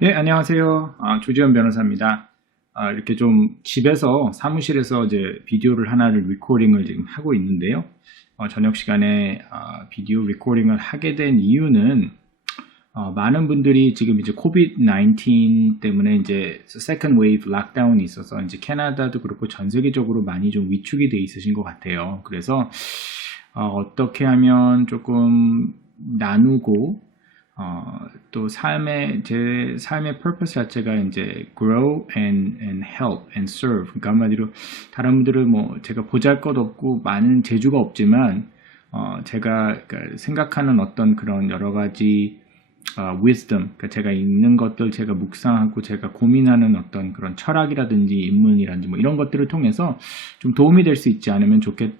네, 안녕하세요. 아, 조지현 변호사입니다. 아, 이렇게 좀 집에서 사무실에서 이제 비디오를 하나를 리코딩을 지금 하고 있는데요. 어, 저녁 시간에 아, 비디오 리코딩을 하게 된 이유는 어, 많은 분들이 지금 이제 코비드-19 때문에 이제 세컨 웨이브 락다운이 있어서 이제 캐나다도 그렇고 전 세계적으로 많이 좀 위축이 돼 있으신 것 같아요. 그래서 어, 떻게 하면 조금 나누고 어, 또 삶의 제 삶의 purpose 자체가 이제 grow and and help and serve. 그러니까 한마디로 다른 분들은 뭐 제가 보잘것없고 많은 재주가 없지만 어, 제가 그러니까 생각하는 어떤 그런 여러 가지 어, wisdom, 그러니까 제가 읽는 것들, 제가 묵상하고 제가 고민하는 어떤 그런 철학이라든지 인문이라든지 뭐 이런 것들을 통해서 좀 도움이 될 수 있지 않으면 좋겠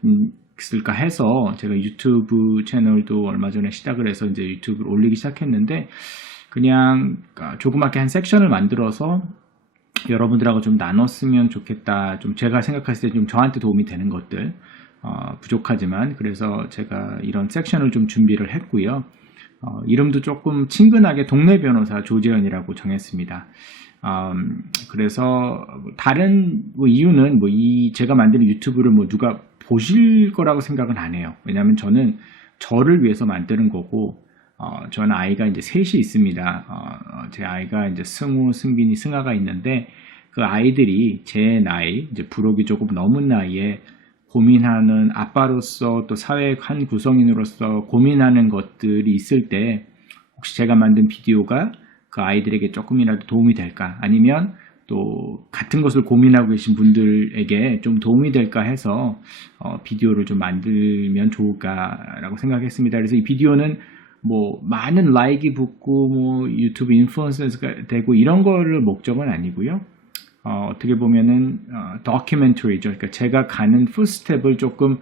을까 해서 제가 유튜브 채널도 얼마 전에 시작을 해서 이제 유튜브를 올리기 시작했는데 그냥 그러니까 조그맣게 한 섹션을 만들어서 여러분들하고 좀 나눴으면 좋겠다. 좀 제가 생각했을 때 좀 저한테 도움이 되는 것들 어, 부족하지만 그래서 제가 이런 섹션을 좀 준비를 했고요. 어, 이름도 조금 친근하게 동네 변호사 조재현이라고 정했습니다. 음, 그래서 뭐 다른 뭐 이유는 뭐 이 제가 만드는 유튜브를 뭐 누가 보실 거라고 생각은 안 해요. 왜냐하면 저는 저를 위해서 만드는 거고 어, 저는 아이가 이제 셋이 있습니다. 어, 어, 제 아이가 이제 승우, 승빈이, 승아가 있는데 그 아이들이 제 나이, 이제 부록이 조금 넘은 나이에 고민하는 아빠로서 또 사회의 한 구성인으로서 고민하는 것들이 있을 때 혹시 제가 만든 비디오가 그 아이들에게 조금이라도 도움이 될까 아니면 또 같은 것을 고민하고 계신 분들에게 좀 도움이 될까 해서 어, 비디오를 좀 만들면 좋을까라고 생각했습니다. 그래서 이 비디오는 뭐 많은 라이크 붙고 뭐 유튜브 인플루언서가 되고 이런 거를 목적은 아니고요. 어, 떻게 보면은 어, 다큐멘터리죠. 그러니까 제가 가는 풀스텝을 조금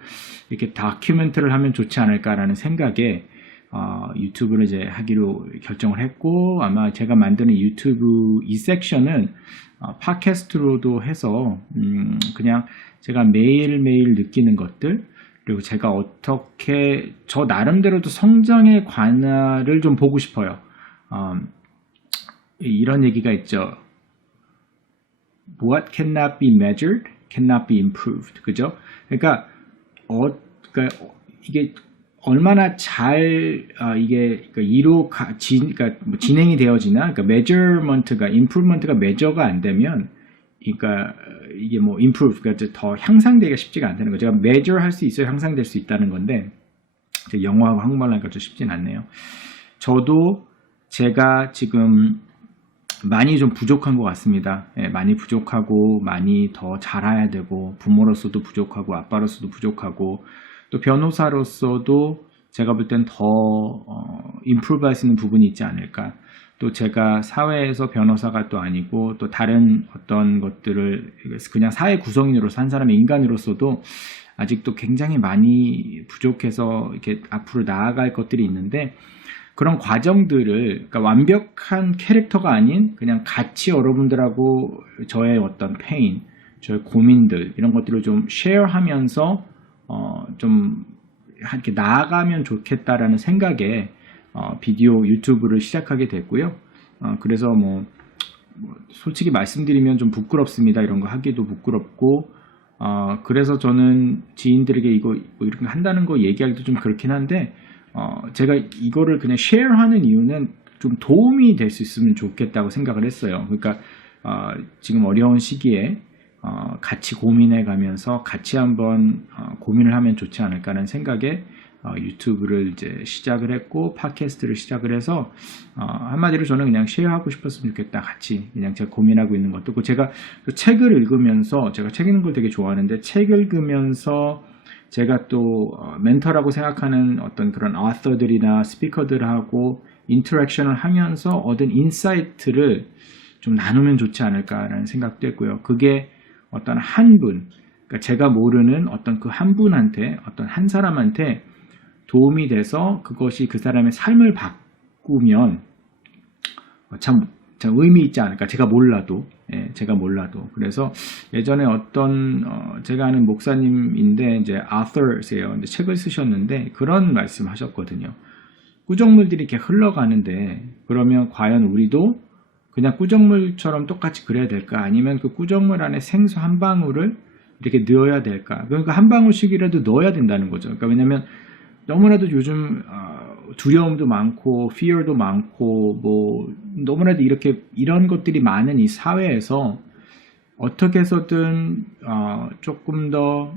이렇게 다큐멘터를 하면 좋지 않을까라는 생각에 어, 유튜브를 이제 하기로 결정을 했고 아마 제가 만드는 유튜브 이 섹션은 어, 팟캐스트로도 해서 음, 그냥 제가 매일매일 느끼는 것들 그리고 제가 어떻게 저 나름대로도 성장의 관화를 좀 보고 싶어요. 음, 이런 얘기가 있죠. What cannot be measured cannot be improved. 그죠? 그러니까 어, 그러니까 이게 얼마나 잘 아, 이게 그러니까 이루 가, 진, 그러니까 뭐 진행이 되어지나 그러니까 measurement가 improvement가 measure가 안 되면 그러니까 이게 뭐 improve 그러니까 더 향상되기가 쉽지가 않다는 거죠. 제가 measure 할 수 있어야 향상될 수 있다는 건데 영어하고 한국말로 하니까 좀 쉽진 않네요. 저도 제가 지금 많이 좀 부족한 것 같습니다. 예, 많이 부족하고 많이 더 잘해야 되고 부모로서도 부족하고 아빠로서도 부족하고 또 변호사로서도 제가 볼 땐더 어, 임프루브 할수 있는 부분이 있지 않을까. 또 제가 사회에서 변호사가 또 아니고 또 다른 어떤 것들을 그냥 사회 구성인으로서 한 사람의 인간으로서도 아직도 굉장히 많이 부족해서 이렇게 앞으로 나아갈 것들이 있는데 그런 과정들을 그러니까 완벽한 캐릭터가 아닌 그냥 같이 여러분들하고 저의 어떤 페인, 저의 고민들 이런 것들을 좀 쉐어하면서 어, 좀 이렇게 나아가면 좋겠다라는 생각에 어, 비디오 유튜브를 시작하게 됐고요. 어, 그래서 뭐, 뭐, 솔직히 말씀드리면 좀 부끄럽습니다. 이런 거 하기도 부끄럽고 어, 그래서 저는 지인들에게 이거 뭐 이렇게 한다는 거 얘기하기도 좀 그렇긴 한데 어, 제가 이거를 그냥 쉐어하는 이유는 좀 도움이 될 수 있으면 좋겠다고 생각을 했어요. 그러니까 어, 지금 어려운 시기에 어, 같이 고민해 가면서 같이 한번 어, 고민을 하면 좋지 않을까라는 생각에 어, 유튜브를 이제 시작을 했고 팟캐스트를 시작을 해서 어, 한마디로 저는 그냥 쉐어하고 싶었으면 좋겠다 같이 그냥 제가 고민하고 있는 것도 그 제가 또 책을 읽으면서 제가 책 읽는 걸 되게 좋아하는데 책 읽으면서 제가 또 어, 멘토라고 생각하는 어떤 그런 아서들이나 스피커들하고 인터랙션을 하면서 얻은 인사이트를 좀 나누면 좋지 않을까라는 생각도 했고요. 그게 어떤 한 분, 그러니까 제가 모르는 어떤 그 한 분한테, 어떤 한 사람한테 도움이 돼서 그것이 그 사람의 삶을 바꾸면 참, 참 의미 있지 않을까. 제가 몰라도, 예, 제가 몰라도. 그래서 예전에 어떤 어, 제가 아는 목사님인데 이제 아서세요. 근데 책을 쓰셨는데 그런 말씀하셨거든요. 구정물들이 이렇게 흘러가는데 그러면 과연 우리도 그냥 꾸정물처럼 똑같이 그려야 될까? 아니면 그 꾸정물 안에 생수 한 방울을 이렇게 넣어야 될까? 그러니까 한 방울씩이라도 넣어야 된다는 거죠. 그러니까 왜냐면 너무나도 요즘 어, 두려움도 많고 fear도 많고 뭐 너무나도 이렇게 이런 것들이 많은 이 사회에서 어떻게 해서든 어, 조금 더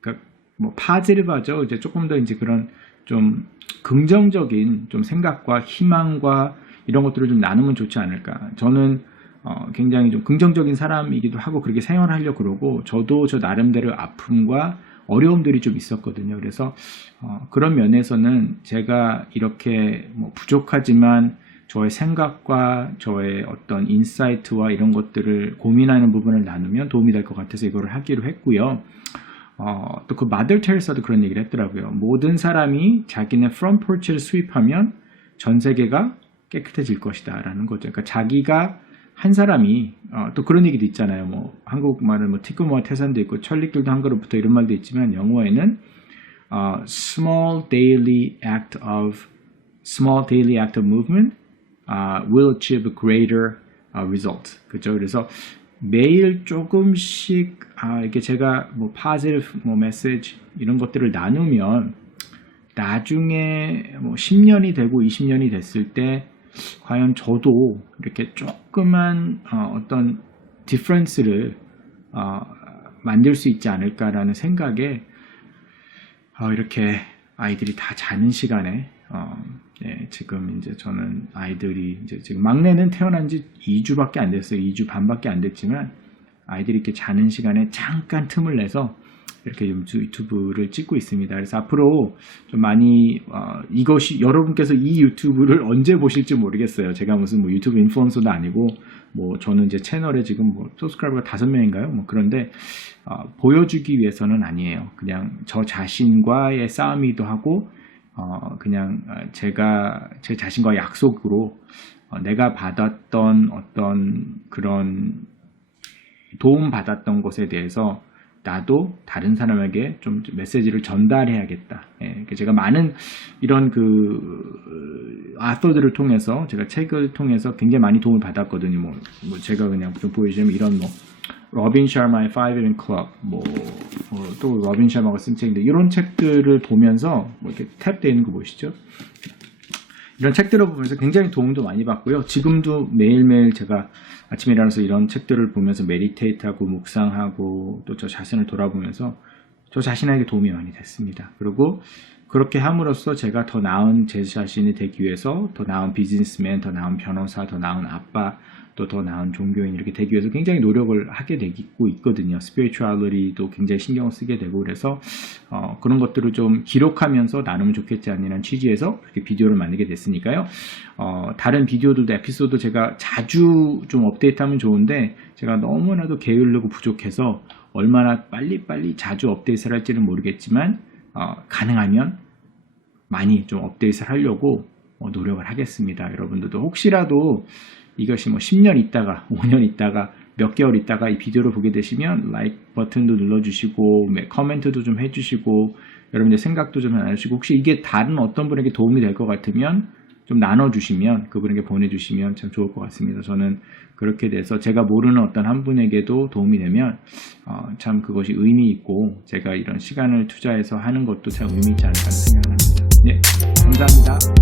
그러니까 뭐 파지르바죠. 이제 조금 더 이제 그런 좀 긍정적인 좀 생각과 희망과 이런 것들을 좀 나누면 좋지 않을까. 저는 어, 굉장히 좀 긍정적인 사람이기도 하고 그렇게 생활하려고 그러고 저도 저 나름대로 아픔과 어려움들이 좀 있었거든요. 그래서 어, 그런 면에서는 제가 이렇게 뭐 부족하지만 저의 생각과 저의 어떤 인사이트와 이런 것들을 고민하는 부분을 나누면 도움이 될 것 같아서 이거를 하기로 했고요. 어, 또 그 마들 테레사도 그런 얘기를 했더라고요. 모든 사람이 자기네 프론트 포치를 수입하면 전 세계가 깨끗해질 것이다 라는 거죠. 그러니까 자기가 한 사람이 어, 또 그런 얘기도 있잖아요. 뭐 한국말은 뭐 티끌모아 태산도 있고 천리길도 한 그릇부터 이런 말도 있지만 영어에는 어, small daily act of small daily act of movement uh, will achieve a greater uh, result. 그죠? 그래서 매일 조금씩 아, 이렇게 제가 뭐 positive 뭐 메시지 이런 것들을 나누면 나중에 뭐 10년이 되고 20년이 됐을 때 과연 저도 이렇게 조그만 어, 떤 디퍼런스를 어, 만들 수 있지 않을까라는 생각에 어, 이렇게 아이들이 다 자는 시간에 어, 예, 지금 이제 저는 아이들이 이제 지금 막내는 태어난 지 2주밖에 안 됐어요. 2주 반밖에 안 됐지만 아이들이 이렇게 자는 시간에 잠깐 틈을 내서 이렇게 좀 유튜브를 찍고 있습니다. 그래서 앞으로 좀 많이 어, 이것이 여러분께서 이 유튜브를 언제 보실지 모르겠어요. 제가 무슨 뭐 유튜브 인플루언서도 아니고 뭐 저는 이제 채널에 지금 뭐 서브스크라이버가 다섯 명인가요? 뭐 그런데 어, 보여주기 위해서는 아니에요. 그냥 저 자신과의 싸움이기도 하고 어, 그냥 어, 제가 제 자신과의 약속으로 어, 내가 받았던 어떤 그런 도움 받았던 것에 대해서 나도 다른 사람에게 좀 메시지를 전달해야겠다. 예, 제가 많은 이런 그 아서들을 통해서 제가 책을 통해서 굉장히 많이 도움을 받았거든요. 뭐, 뭐 제가 그냥 좀 보여주면 이런 뭐 로빈 샤마의 Five in Club, 뭐, 뭐또 로빈 샤마가 쓴 책인데 이런 책들을 보면서 뭐 이렇게 탭되어 있는 거 보시죠? 이런 책들을 보면서 굉장히 도움도 많이 받고요. 지금도 매일매일 제가 아침에 일어나서 이런 책들을 보면서 메디테이트하고 묵상하고 또 저 자신을 돌아보면서 저 자신에게 도움이 많이 됐습니다. 그리고 그렇게 함으로써 제가 더 나은 제 자신이 되기 위해서 더 나은 비즈니스맨, 더 나은 변호사, 더 나은 아빠, 또 더 나은 종교인 이렇게 되기 위해서 굉장히 노력을 하게 되고 있거든요. 스피리추얼리도 굉장히 신경을 쓰게 되고 그래서 어, 그런 것들을 좀 기록하면서 나누면 좋겠지 않냐는 취지에서 그렇게 비디오를 만들게 됐으니까요. 어, 다른 비디오들도 에피소드 제가 자주 좀 업데이트하면 좋은데 제가 너무나도 게을르고 부족해서 얼마나 빨리빨리 자주 업데이트를 할지는 모르겠지만 어, 가능하면 많이 좀 업데이트를 하려고 어, 노력을 하겠습니다. 여러분들도 혹시라도 이것이 뭐 10년 있다가 5년 있다가 몇 개월 있다가 이 비디오를 보게 되시면 라이크 버튼도 눌러주시고 네, 커멘트도 좀 해주시고 여러분들 생각도 좀 나눠주시고 혹시 이게 다른 어떤 분에게 도움이 될 것 같으면 좀 나눠주시면 그분에게 보내주시면 참 좋을 것 같습니다. 저는 그렇게 돼서 제가 모르는 어떤 한 분에게도 도움이 되면 어, 참 그것이 의미 있고 제가 이런 시간을 투자해서 하는 것도 참 의미 있지 않을까 하는 생각을 합니다. 네, 감사합니다.